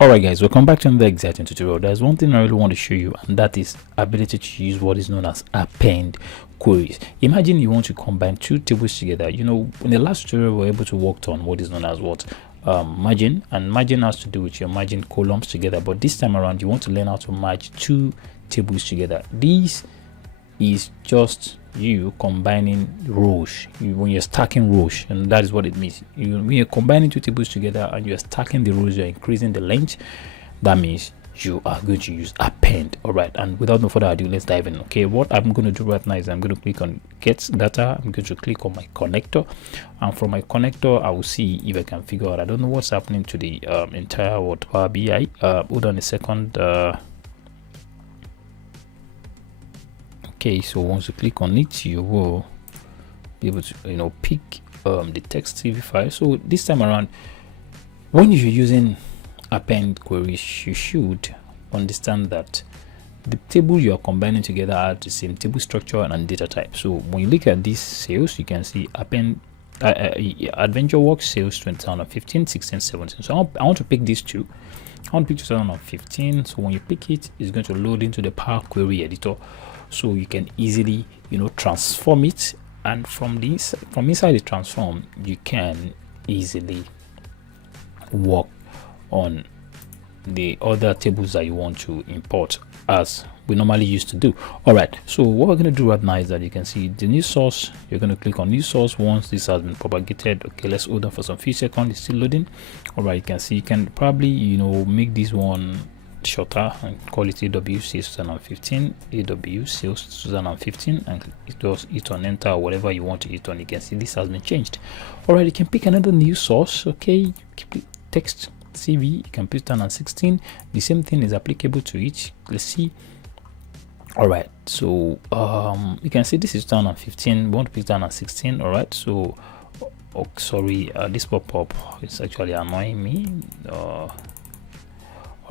Alright guys, welcome back to another exciting tutorial. There's one thing I really want to show you, and that is ability to use what is known as append queries. Imagine you want to combine two tables together. You know, in the last tutorial we were able to work on what is known as margin, and margin has to do with your margin columns together, but this time around you want to learn how to merge two tables together. This is just you combining rows when you're stacking rows, and that is what it means. When you're combining two tables together and you're stacking the rows, you're increasing the length. That means you are going to use append. All right, and without no further ado, let's dive in. Okay, what I'm going to do right now is I'm going to click on get data. I'm going to click on my connector, and from my connector I will see if I can figure out. I don't know what's happening to the entire Power BI. Hold on a second. Okay, so once you click on it, you will be able to pick the text CV file. So this time around, when you're using append queries, you should understand that the table you are combining together are the same table structure and data type. So when you look at these sales, you can see append adventure work sales 2015, 16, 17. So I want to pick these two. I want to pick 2015. So when you pick it, it's going to load into the Power Query editor, so you can easily transform it, and from inside the transform you can easily work on the other tables that you want to import, as we normally used to do. All right, so what we're going to do right now is that you can see the new source. You're going to click on new source once this has been propagated. Okay, let's hold on for some few seconds. It's still loading. All right, you can see you can probably make this one shorter and call it AW sales 2015, AW sales 2015, and it does hit on enter or whatever you want to hit on. You can see this has been changed. All right, you can pick another new source. Okay, keep text CV, you can put 2016. The same thing is applicable to each. Let's see. All right, so you can see this is 2015. We want to pick 2016. All right, so sorry, this pop-up is actually annoying me. All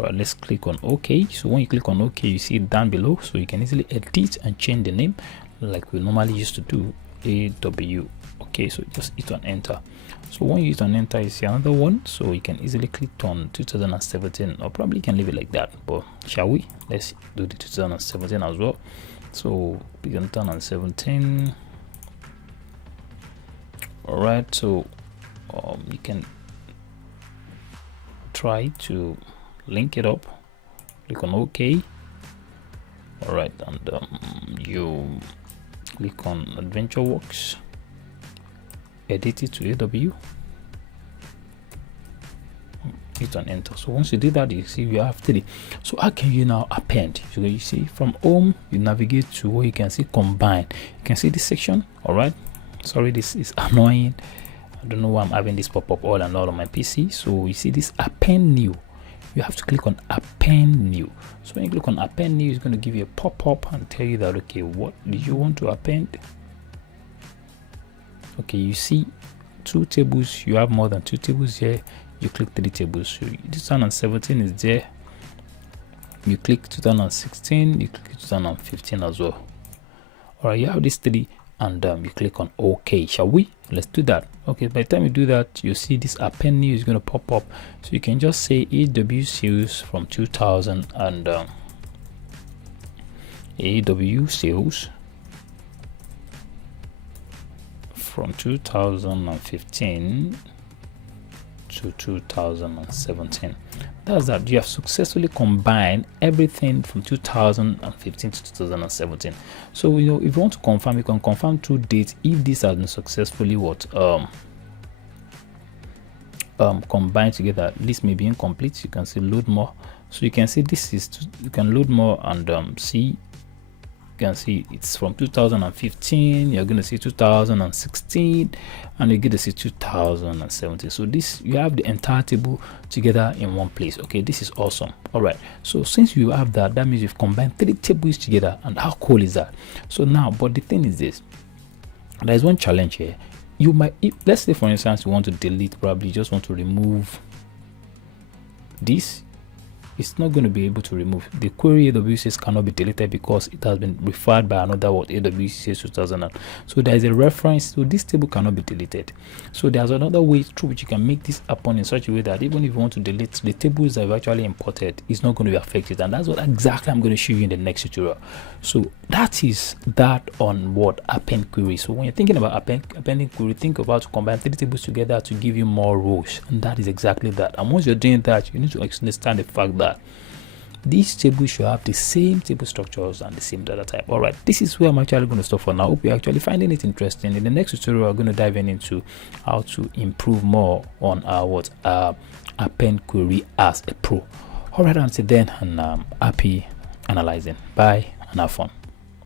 right, let's click on OK. So when you click on OK, you see it down below, so you can easily edit and change the name like we normally used to do. AW. Okay, so just hit on enter. So when you hit on enter, you see another one, so you can easily click on 2017, or probably you can leave it like that, but shall we? Let's do the 2017 as well. So begin 2017. All right, so you can try to link it up. Click on OK. All right, and you click on Adventure Works, edit it to AW, hit on enter. So once you do that, you see you have 3. So how can you now append? So you see from home, you navigate to where you can see combine. You can see this section. All right, sorry, this is annoying. I don't know why I'm having this pop up all and all on my PC. So you see this append new. You have to click on append new. So when you click on append new, it's going to give you a pop-up and tell you that, okay, what do you want to append? Okay, you see 2 tables. You have more than 2 tables here. You click 3 tables. So 2017 is there. You click 2016. You click 2015 as well. All right, you have these 3, and you click on OK. Shall we? Let's do that. Okay, by the time you do that, you see this append new is going to pop up. So you can just say AW sales from 2000 and AW sales from 2015 to 2017. That's that. You have successfully combined everything from 2015 to 2017. So if you want to confirm, you can confirm 2 dates if this has been successfully combined together. This may be incomplete. You can see load more. So you can see this is you can load more and see. You can see it's from 2015. You're going to see 2016, and you're going to see 2017. So this, you have the entire table together in one place. Okay, this is awesome. All right, so since you have that, that means you've combined 3 tables together, and how cool is that? So now, but the thing is this, there's one challenge here. You might, let's say for instance you want to delete, probably you just want to remove this. it's not going to be able to remove. The query AWS says cannot be deleted because it has been referred by another word, AWS says 2000. So there is a reference, so this table cannot be deleted. So there's another way through which you can make this happen in such a way that even if you want to delete the tables that you've actually imported, it's not going to be affected. And that's what exactly I'm going to show you in the next tutorial. So that is that on what append query. So when you're thinking about appending query, think about to combine 3 tables together to give you more rows, and that is exactly that. And once you're doing that, you need to understand the fact that these tables should have the same table structures and the same data type. All right, this is where I'm actually going to stop for now. I hope you're actually finding it interesting. In the next tutorial, we're going to dive into how to improve more on our append query as a pro. All right, until then, and happy analyzing. Bye and have fun.